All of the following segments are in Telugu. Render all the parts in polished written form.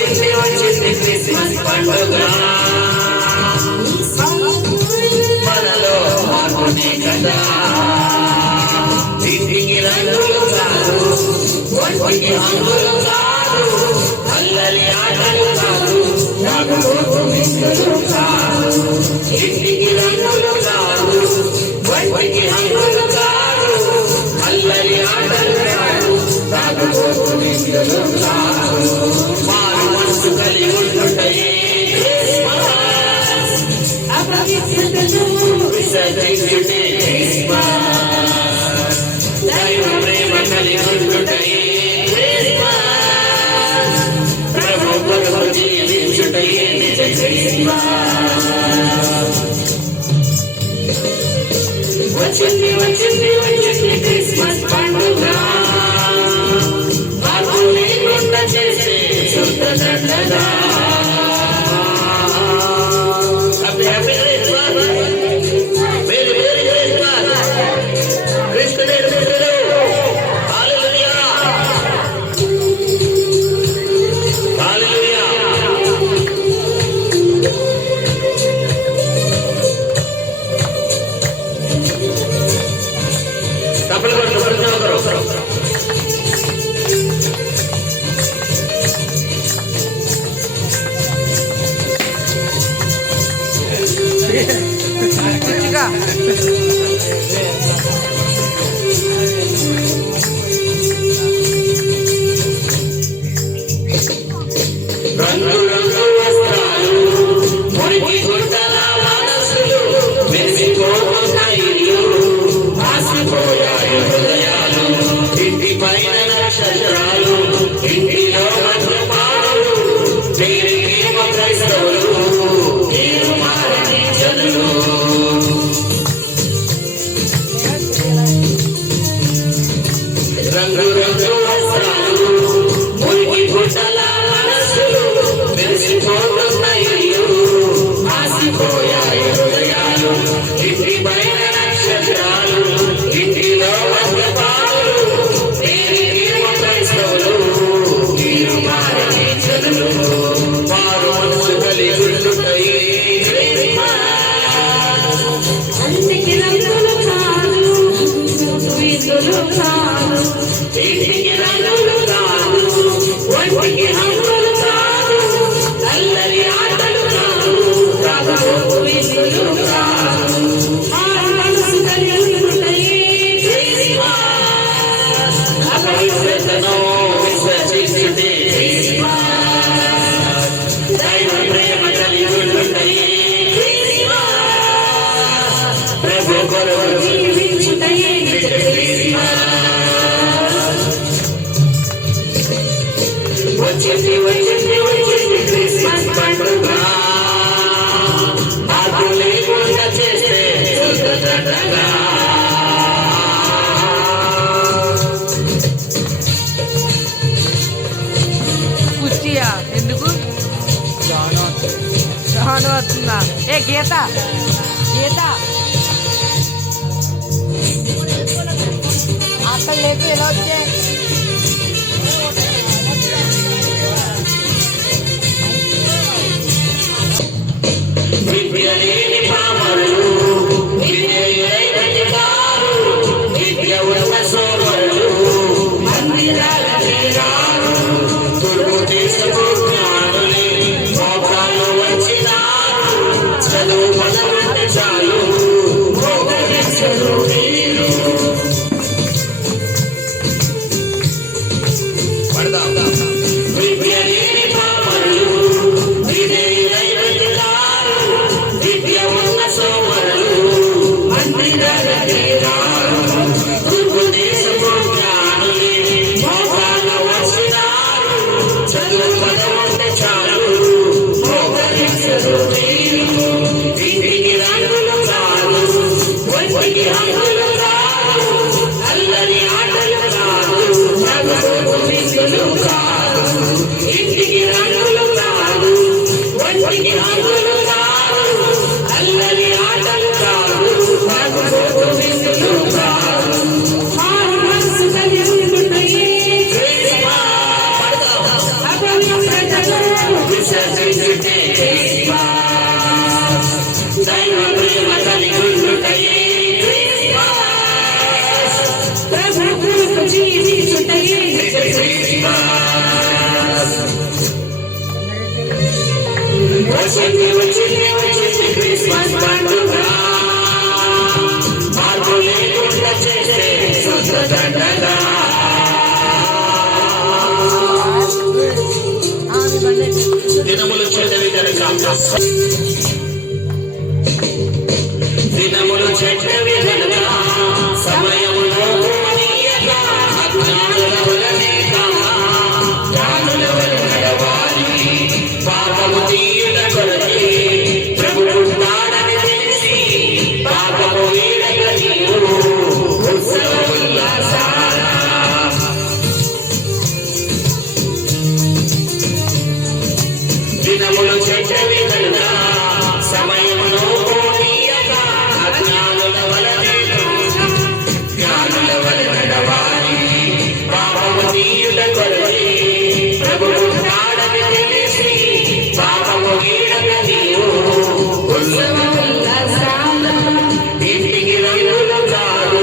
వచ్చింది వచ్చింది క్రిస్మస్ పండుగ మనలో మార్పునే కదా ఇంటికి రంగులు కాదు ఒంటికి హంగులు కాదు అల్లరి ఆటలు కాదు నాకు మిత్రులు కాదు ఇంటికి రంగులు కాదు ఒంటికి హంగులు కాదు అల్లరి ఆటలు కాదు నాకు మిత్రులు కాదు మారు మనసు కలిగి ఉంటుంటాయి విసర్జించుటే దైవ ప్రేమ కలిగి ఉంటుంటాయి ప్రభు ప్రభు జీవించుటయే నిజ వచ్చింది వచ్చింది వచ్చింది క్రిస్మస్ పండుగ మార్పు లేకుండా చేసే శుద్ధ దండగ రంగు రంగు వస్త్రాలు మురికి గుడ్డల మనసులు మెరిసిపోతున్నాయి ఆసిపోయాయి హృదయాలు ఇంటి పైన నక్షత్రాలు ఇంటిలో మధుపాలు వీరికేమో క్రైస్తవులు మీరు మారని జనులు రంగు రంగు వస్త్రాలు మురికి గుడ్డల మనసులు మెరిసిపోతున్నాయి ఆసిపోయాయి హృదయాలు ఇంటి పైన నక్షత్రాలు ఇంటిలో మధుపాలు వీరికేమో క్రైస్తవులు మీరు మారని జనులు వారు మనసు కలిగి ఉంటున్నాయి ఇంటికి రంగులు కాదు ఒంటికి హంగులు కాదు అల్లరి ఆటలు కాదు విసులు కాదు మనసు కలిగి అపవిత్రతను విసర్జించుటే దైవ ప్రేమ కలిగి ఉంటున్నాయి ప్రభు కొరకు జీవించుటయే వచ్చింది వచ్చింది వచ్చింది క్రిస్మస్ పండుగ మార్పు లేకుండా చేస్తే శుద్ధ కుర్చీయా ఎందుకు జాను వస్తుందా ఏ గీత గీత అక్కడ లేదు ఎలా వచ్చే విద్య లేని పామరులు విద్యైన కారు విద్య ఉన్న సోమరులు మందిరాలే రారు తుర్గు దేశపు జ్ఞానులే మోకాలు వచ్చినారు చదువు మొదలుంటే చాలు భోగరించరు మీరు విద్య లేని పామరులు అల్లరి ఆటలు కాదు ఇంటికి రంగులు కాదు ఒంటికి హంగులు కాదు అల్లరి ఆటలు కాదు విసులు కాదు మనసు కలిగి ఉంటున్నాయి దర్శించుటే క్రిస్మస్. దైవ ప్రేమ కలిగి ఉండుటయే క్రిస్మస్. ప్రభు కొరకు జీవించుటయే క్రిస్మస్. వచ్చింది వచ్చింది వచ్చింది క్రిస్మస్ పండుగ. మార్పు లేకుండా చేసే శుద్ధ దండగ. దినములు చెడ్డవి కనుక దినములు చెడ్డవి కనుక సమయములో పోనీయక అజ్ఞానుల వలనే జ్ఞానుల వలె నడవాలి. పాపము తీయుట కొరకే ప్రభు పుట్టాడని తెలిసి పాపము వీడక నీవు ఉత్సవ ఉల్లాసాల. దినములు చెడ్డవి కనుక సమయములో పోనీయక అజ్ఞానుల వలనే జ్ఞానుల వలె నడవాలి. పాపము తీయుట కొరకే ప్రభు పుట్టాడని తెలిసి పాపము వీడక నీవు ఉత్సవ ఉల్లాసాల. ఇంటికి రంగులు కాదు,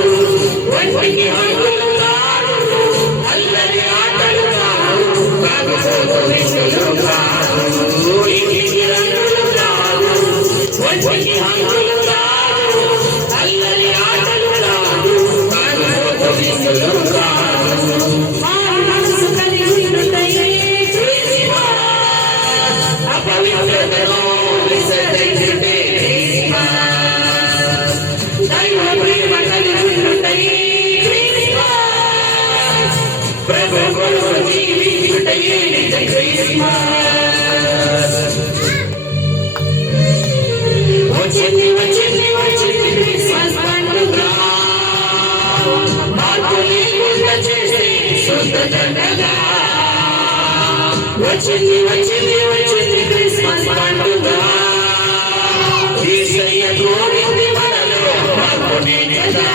వంటికి హంగులు కాదు, అల్లరి ఆటలు కాదు, కాకపోతే విసులు కాదు. ఇంటికి రంగులు కాదు, వంటికి హంగులు కాదు, అల్లరి ఆటలు కాదు, కాకపోతే విసులు కాదు. మనసు కలిగి ఉండుటయే క్రిస్మస్. అపవిత్రతను విసర్జించుటే క్రిస్మస్. దైవ ప్రేమ కలిగి ఉండుటయే క్రిస్మస్. ప్రభు కొరకు జీవించుటయే నిజ క్రిస్మస్. వచ్చింది వచ్చింది వచ్చింది క్రిస్మస్ పండుగ. మార్పు లేకుండా చేసే శుద్ధ దండగ. వచ్చింది వచ్చింది వచ్చింది క్రిస్మస్ పండుగ. యేసయ్య కోరింది మనలో మార్పునే కదా.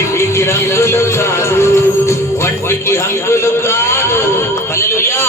ఇంటికి రంగులు కాదు, వంటికి హంగులు కాదు. హల్లెలూయా.